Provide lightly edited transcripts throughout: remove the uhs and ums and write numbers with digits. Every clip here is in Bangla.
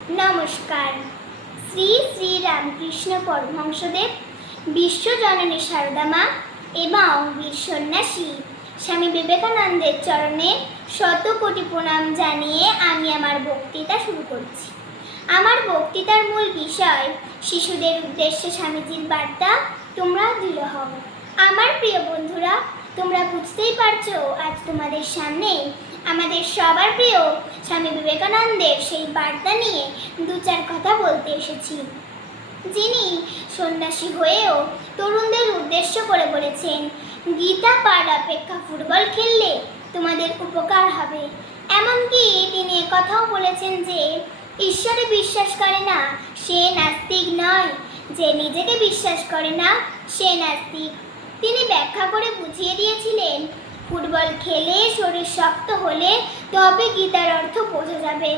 নমস্কার। শ্রী শ্রী রামকৃষ্ণ পরমহংসদেব, বিশ্বজননী সারদা মা এবং বীর সন্ন্যাসী স্বামী বিবেকানন্দের চরণে শত কোটি প্রণাম জানিয়ে আমি আমার বক্তৃতা শুরু করছি। আমার বক্তৃতার মূল বিষয় শিশুদের উদ্দেশ্যে স্বামীজির বার্তা, তোমরা দৃঢ় হও। আমার প্রিয় বন্ধুরা, তোমরা বুঝতেই পারছো আজ তোমাদের সামনে আমাদের সবার প্রিয় স্বামী বিবেকানন্দের সেই বার্তা নিয়ে দু চার কথা বলতে এসেছি, যিনি সন্ন্যাসী হয়েও তরুণদের উদ্দেশ্য করে বলেছেন, গীতা পাঠ অপেক্ষা ফুটবল খেললে তোমাদের উপকার হবে। এমনকি তিনি কথাও বলেছেন যে ঈশ্বরে বিশ্বাস করে না সে নাস্তিক নয়, যে নিজেকে বিশ্বাস করে না সে নাস্তিক। তিনি ব্যাখ্যা করে বুঝিয়ে দিয়েছিলেন, ফুটবল খেলে শরীর শক্ত হলে তবে গীতার অর্থ বোঝা যাবে,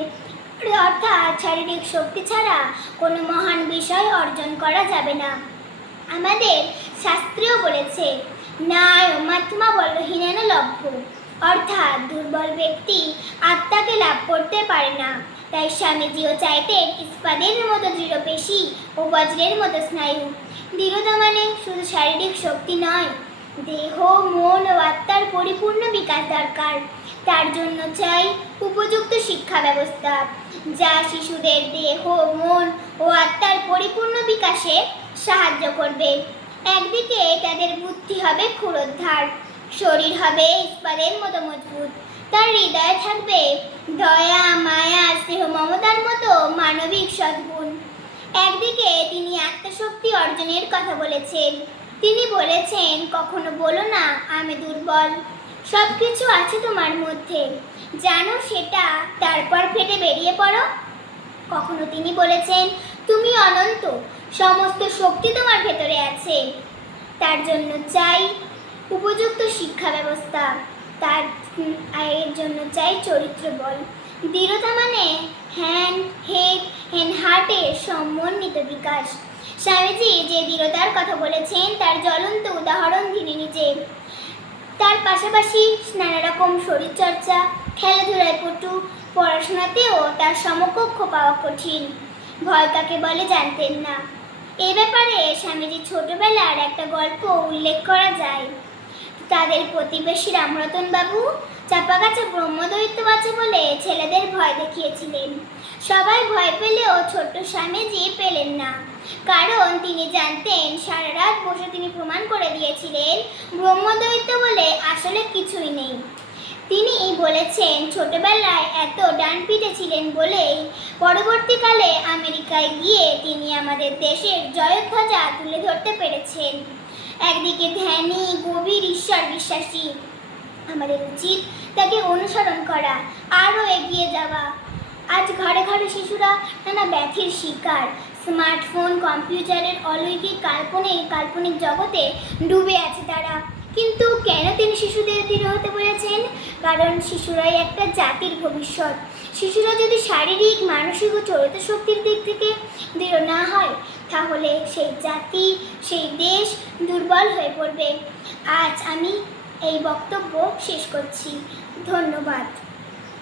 অর্থাৎ শারীরিক শক্তি ছাড়া কোনো মহান বিষয় অর্জন করা যাবে না। আমাদের শাস্ত্রেও বলেছে, ন্যায় মাত্মা বলহীনেন লভ্য, অর্থাৎ দুর্বল ব্যক্তি আত্মাকে লাভ করতে পারে না। তাই স্বামীজিও চাইতেন ইস্পাতের মতো দৃঢ় পেশি ও বজ্রের মতো স্নায়ু। দৃঢ়তা মানে শুধু শারীরিক শক্তি নয়, দেহ মন ও আত্মার পরিপূর্ণ বিকাশ দরকার। তার জন্য চাই উপযুক্ত শিক্ষা ব্যবস্থা, যা শিশুদের দেহ মন ও আত্মার পরিপূর্ণ বিকাশে সাহায্য করবে। একদিকে তাদের বুদ্ধি হবে ক্ষুরোদ্ধার, শরীর হবে ইস্পাতের মতো মজবুত, তার হৃদয়ে থাকবে দয়া মায়া স্নেহ মমতার মতো মানবিক সদ্গুণ। একদিকে তিনি আত্মশক্তি অর্জনের কথা বলেছেন। তিনি বলেছেন, কখনো বলো না আমি দুর্বল, সব কিছু আছে তোমার মধ্যে, জানো সেটা, তারপর ফেটে বেরিয়ে পড়ো। কখনো তিনি বলেছেন, তুমি অনন্ত, সমস্ত শক্তি তোমার ভেতরে আছে। তার জন্য চাই উপযুক্ত শিক্ষা ব্যবস্থা, তার এর জন্য চাই চরিত্র বল। দৃঢ়তা মানে হ্যান্ড হেড অ্যান্ড হার্টের সমন্বিত বিকাশ। স্বামীজি যে দৃঢ়তার কথা বলেছেন তার জ্বলন্ত উদাহরণ তিনি নিজে। তার পাশাপাশি নানা রকম শরীরচর্চা, খেলাধুলায় পটু, পড়াশোনাতেও তার সমকক্ষ পাওয়া কঠিন। ভয় কাকে বলে জানতেন না। এ ব্যাপারে স্বামীজি ছোটবেলার একটা গল্প উল্লেখ করা যায়। তাদের প্রতিবেশী রামরতন বাবু চাপাগাছে ব্রহ্মদৈত্য আছে বলে ছেলেদের ভয় দেখিয়েছিলেন। সবাই ভয় পেলেও ছোট্ট স্বামীজি পেলেন না, কারণ তিনি জানতেন সারা রাত বসে তিনি প্রমাণ করে দিয়েছিলেন ব্রহ্মদৈত্য বলে আসলে কিছুই নেই। তিনি বলেছেন, ছোটবেলায় এত ডানপিটে ছিলেন বলেই পরবর্তীকালে আমেরিকায় গিয়ে তিনি আমাদের দেশের জয়ধ্বজা তুলে ধরতে পেরেছেন। একদিকে ধ্যানী গভীর ঈশ্বর বিশ্বাসী, আমাদের উচিত তাকে অনুসরণ করা, আরও এগিয়ে যাওয়া। আজ ঘরে ঘরে শিশুরা নানা ব্যাধির শিকার, স্মার্টফোন কম্পিউটারের অলৌকিক কাল্পনিক জগতে ডুবে আছে তারা। কিন্তু কেন তিনি শিশুদের দৃঢ় হতে বলেছেন? কারণ শিশুরাই একটা জাতির ভবিষ্যৎ। শিশুরা যদি শারীরিক মানসিক ও চরিত্র শক্তির দিক থেকে দৃঢ় না হয়, তাহলে সেই জাতি সেই দেশ দুর্বল হয়ে পড়বে। আজ আমি এই বক্তব্য শেষ করছি। ধন্যবাদ।